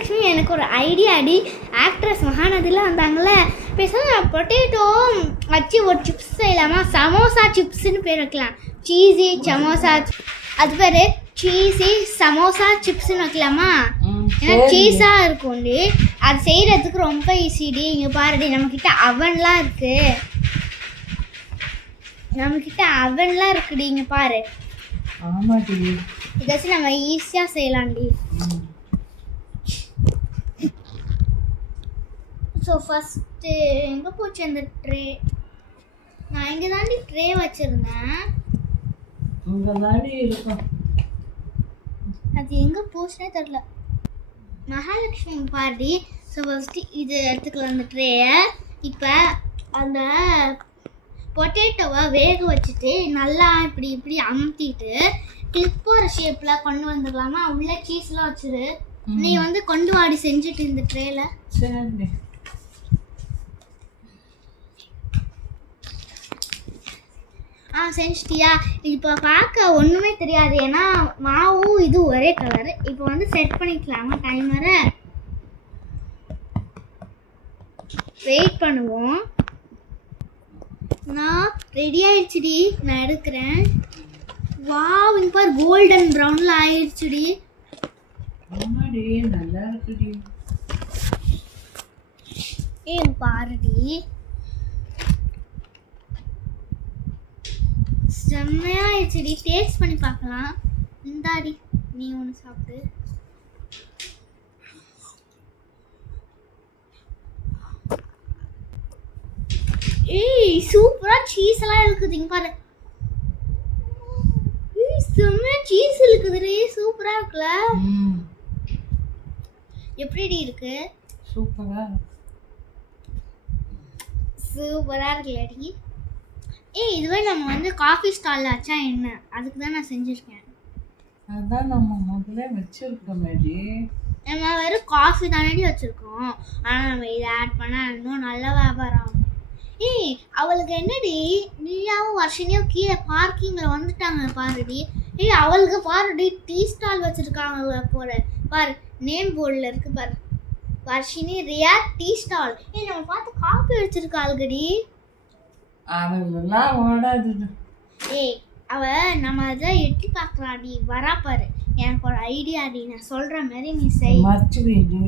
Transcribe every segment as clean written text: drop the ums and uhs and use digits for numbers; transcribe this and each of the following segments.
மகாலட்சுமி எனக்கு ஒரு ஐடியா அடி. ஆக்ட்ரஸ் மகாநதியில் வந்தாங்களே, பேசாமல் பொட்டேட்டோ வச்சு ஒரு சிப்ஸ் செய்யலாமா? சமோசா சிப்ஸ்ன்னு பேர் வைக்கலாம். சீஸி சமோசா, அது பேர் சீஸி சமோசா சிப்ஸ்ன்னு வைக்கலாமா? ஏன்னா சீஸாக இருக்கும்டி. அது செய்கிறதுக்கு ரொம்ப ஈஸிடி. இங்கே பாருடி, நம்மக்கிட்ட அவன்லாம் இருக்குது. இருக்குடி, இங்கே பாரு. ஆமாடி, இதாச்சும் நம்ம ஈஸியாக செய்யலாம்டி. ஸோ ஃபஸ்ட்டு எங்கே போச்சு அந்த ட்ரே? நான் இங்கே தாண்டி ட்ரே வச்சுருந்தேன். இங்கே தாண்டி இருக்கும். அது எங்கே போச்சுனே தெரில. மகாலட்சுமி பாடி. ஸோ ஃபஸ்ட்டு இது எடுத்துக்கலாம் அந்த ட்ரேயை. இப்போ அந்த பொட்டேட்டோவை வேக வச்சுட்டு நல்லா இப்படி அமுத்திட்டு கிளிப் போகிற ஷேப்பில் கொண்டு வந்துடலாமா? உள்ளே சீஸ்லாம் வச்சுரு. நீ வந்து கொண்டு வாடி செஞ்சுட்டு இந்த ட்ரேயில். சரி, செஞ்சிட்டியா? இப்போ பார்க்க ஒன்றுமே தெரியாது, ஏன்னா மாவும் இது ஒரே கலரு. இப்போ வந்து செட் பண்ணிக்கலாமா டைமரை? வெயிட் பண்ணுவோம். நான் ரெடி ஆயிடுச்சுடி, நான் எடுக்கிறேன். வாவ், இங்க பாரு கோல்டன் ப்ரௌன்ல ஆயிடுச்சுடி. ஆமாடி, நல்லா இருக்குடி. பாருடி, செம்மையா ஆயிடுச்சுடி. டேஸ்ட் பண்ணி பார்க்கலாம். இந்தாடி, நீ ஒன்று சாப்பிடு. சூப்பரா சீஸ் எல்லாம் இருக்குது. இங்க பாரு, செம்மையா சீஸ் இருக்குதுடி. சூப்பரா இருக்குல்ல? எப்படிடி இருக்கு? சூப்பரா இருக்குல்லடி. இதுவே நம்ம வந்து காஃபி ஸ்டாலில் வச்சா என்ன? அதுக்கு தான் நான் செஞ்சுருக்கேன். அதான் நம்ம முதல்ல வச்சுருக்கோமேடி. நம்ம வெறும் காஃபி தானடி வச்சுருக்கோம். ஆனால் நம்ம இதை ஆட் பண்ணால் இன்னும் நல்ல வியாபாரம் ஆகும். அவளுக்கு என்னடி, நீயாவும் வர்ஷினியும் கீழே பார்க்கிங்கில் வந்துட்டாங்க பாருடி. அவளுக்கு பாருடி, டீ ஸ்டால் வச்சுருக்காங்க போல. பாரு, நேம் போர்டில் இருக்குது பாரு, வர்ஷினி ரியா டீ ஸ்டால். நம்ம பார்த்து காஃபி வச்சுருக்காளுகடி. அவெல்லாம் ஓடாது. அவ நம்ம அதை எட்டி பார்க்கலாடி. வரா பாரு, எனக்கு ஒரு ஐடியாடி. நான் சொல்கிற மாதிரி நீ செய். மறைச்சு வீடு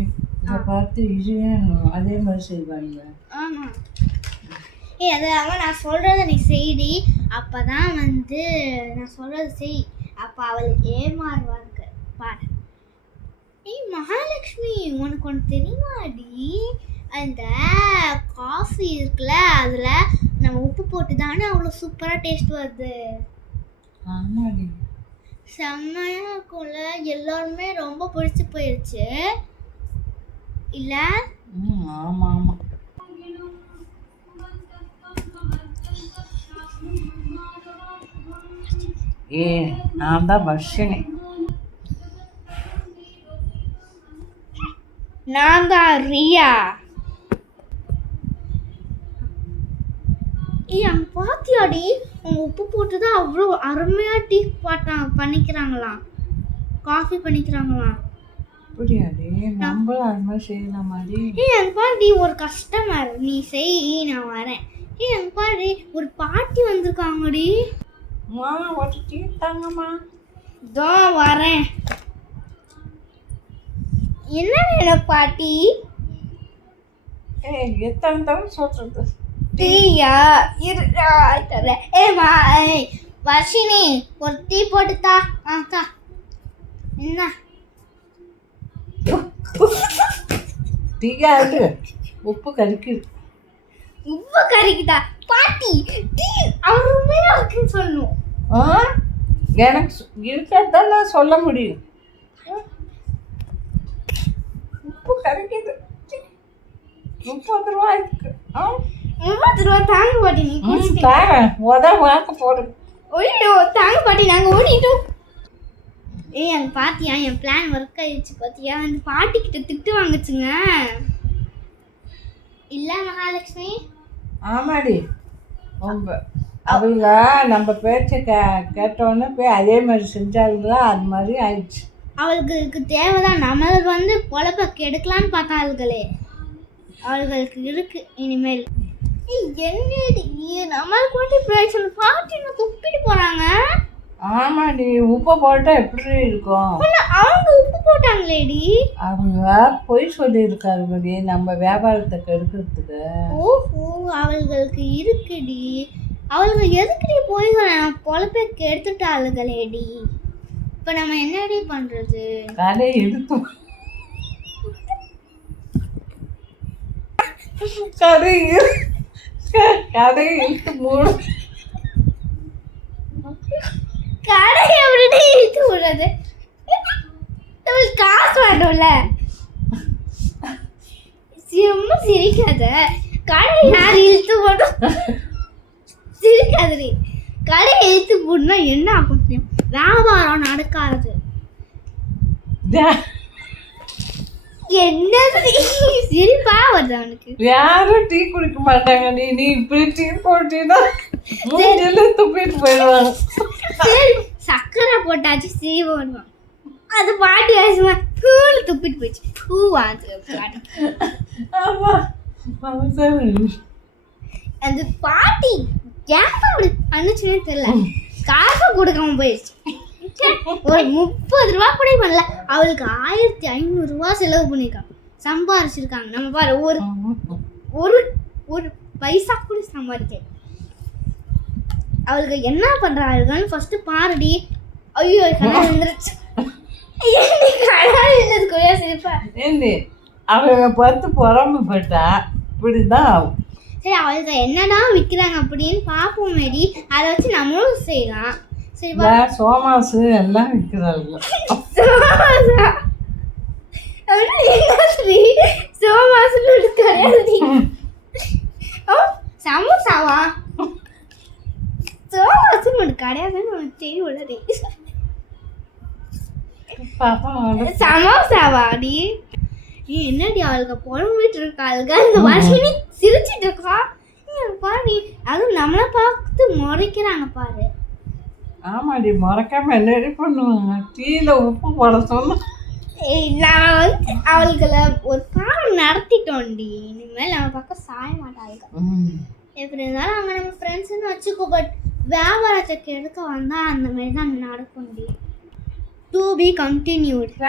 இதை பார்த்து இதுவே அதே மாதிரி செய்வாங்க. ஆமாம். அதாவது நான் சொல்கிறத நீ செய்டி. அப்போ தான் வந்து நான் சொல்கிறத செய். அப்போ அவள் ஏமாறுவாங்க பாரு. மகாலட்சுமி, உனக்கு ஒன்று தெரியுமாடி? அந்த காஃபி இருக்குல்ல, அதில் நம்ம உப்பு போட்டு தானே அவ்வளோ சூப்பராக டேஸ்ட் வருது. ஆமாடி, செம்மையாக இருக்கும்ல? எல்லாருமே ரொம்ப பிடிச்சி போயிடுச்சு இல்லை? ஆமாம் ஆமாம். நான் தான் வர்ஷினி. நான் தான் ரியா. அங்கே பாத்தியாடி, அவங்க உப்பு போட்டு தான் அவ்வளோ அருமையாக டீ பண்ணிக்கிறாங்களாம், காஃபி பண்ணிக்கிறாங்களாம். அப்படியாடி? நம்மளும் அது மாதிரி செய்யலாம் மாதிரி. அங்கே பாடி, ஒரு கஸ்டமர், நீ செய், நான் வரேன். அங்கே பாடி, ஒரு பாட்டி வந்திருக்காங்கடி. ஒரு டீ தாங்கம்மா. தான் வரேன். என்ன வேணும் பாட்டி? எத்தனை தடவை சொல்றது? டீயா? வர்ஷினி, ஒரு டீ போட்டுத்தா. தா. என்ன டீயா? அது உப்பு கறிக்குது. உப்பு கறிக்குதா? பாட்டி, டீ அருமையா இருக்குன்னு சொல்லணும். எனக்கு இருக்கிறதான் நான் சொல்ல முடியும். உப்பு கறிக்குது. 30 ரூபாய்க்கு. 30 ரூபா தாங்க பாட்டி. நீ வாக்க போடு. ஐயோ தாங்க பாட்டி, நாங்கள் ஓடிட்டோம். அங்கே பாத்தியா, என் பிளான் ஒர்க் ஆயிடுச்சு பாத்தியா? அந்த பாட்டிக்கிட்ட திட்டு வாங்குச்சுங்க இல்லை மகாலட்சுமி? ஆமாடி, ரொம்ப அவங்க நம்ம பேச்சை கேட்டோன்னே போய் அதே மாதிரி செஞ்சாங்களா, அது மாதிரி ஆயிடுச்சு. அவளுக்கு தேவைதான். நம்மளுக்கு வந்து பொழப்ப கெடுக்கலான்னு பார்த்தாளுகளே. அவர்களுக்கு இருக்கு இனிமேல். என்னடி நம்மளுக்கு மட்டும் பிரச்சனை, பாட்டின்னு துப்பிட்டு போறாங்க. ஆமாடி, உப்பு போட்டா எப்படி இருக்கும்? அவங்க உப்பு போட்டாங்களேடி. அவங்க பொய் சொல்லியிருக்காருபடி நம்ம வியாபாரத்தை கெடுக்கிறதுக்கு. ஓஹோ, அவர்களுக்கு இருக்குடி. அவளுக்கு எதுக்குடி போய் பொழப்பை கெடுத்துட்டாளுகளேடி. இப்ப நம்ம என்னடி பண்றது? கடையை இழுத்து கடையை இழுத்து மூடு. கடை எப்படி இழுத்து விடுறது? நம்மளுக்கு காசு வேணும்ல. சும்மா சிரிக்காத. கடை யார் இழுத்து போடும்? சிரிக்காதடி. கடை இழுத்து போடனா என்ன ஆகும்? வியாபாரம் நடக்காது. என்னது சிரிப்பா வருது அவனுக்கு. யாரும் டீ குடிக்க மாட்டாங்க. நீ இப்படி டீ போட்டீங்கன்னா மூஞ்சில துப்பிட்டு போயிடுவாங்க. சரி, சக்கரை போட்டாச்சு சீவோடுவான். அது பாட்டி ஆசுமா பூல துப்பிட்டு போயிடுச்சு. பூ வாங்க. ஆமா, அந்த பாட்டி ஏன் அப்படி பண்ணுச்சுன்னே தெரியல. காசு கொடுக்காம போயிடுச்சு. ஒரு 30 ரூபா கூட பண்ணல. அவளுக்கு 1500 ரூபா செலவு பண்ணிருக்காங்க, சம்பாரிச்சிருக்காங்க. நம்ம பாரு, ஒரு ஒரு ஒரு பைசா கூட சம்பாதிக்க. அவளுக்கு என்ன பண்றாளுன்னு ஃபர்ஸ்ட் பாருடி. ஐயோ, கண்ணா வந்துருச்சு. அவங்க பார்த்து பொறாமப்பட்டா இப்படிதான் ஆகும். சரி, அவளுக்கு என்னடா விற்கிறாங்க அப்படின்னு பார்ப்போமேடி. அதை வச்சு நம்மளும் செய்யலாம். சரி, சோமாசு எல்லாம் விற்கிறாங்க. சமோசாவா? சோமாசு கிடையாதுன்னு உனக்கு தெரியும்லடி. சமோசாவாடி? நீ என்னடி அவளுக்கு புலம்பிட்டு இருக்காளுங்க. இந்த வருஷம் சிரிச்சிட்டு இருக்கா பாரு. அதுவும் நம்மளை பார்த்து முறைக்கிறாங்க பாரு. ஆமாடி, முறைக்காம என்னடி பண்ணுவாங்க? டீல உப்பு போட சொன்னா நான் வந்து அவளுக்கு ஒரு பாடம் நடத்திட்டோம்டி. இனிமேல் நம்ம பக்கம் சாய மாட்டாளுங்க. எப்படி இருந்தாலும் அவங்க நம்ம ஃப்ரெண்ட்ஸ்ன்னு வச்சுக்கோ. பட் வியாபாரத்தை கெடுக்க வந்தால் அந்த மாதிரி தான் நடக்கும். To be continued.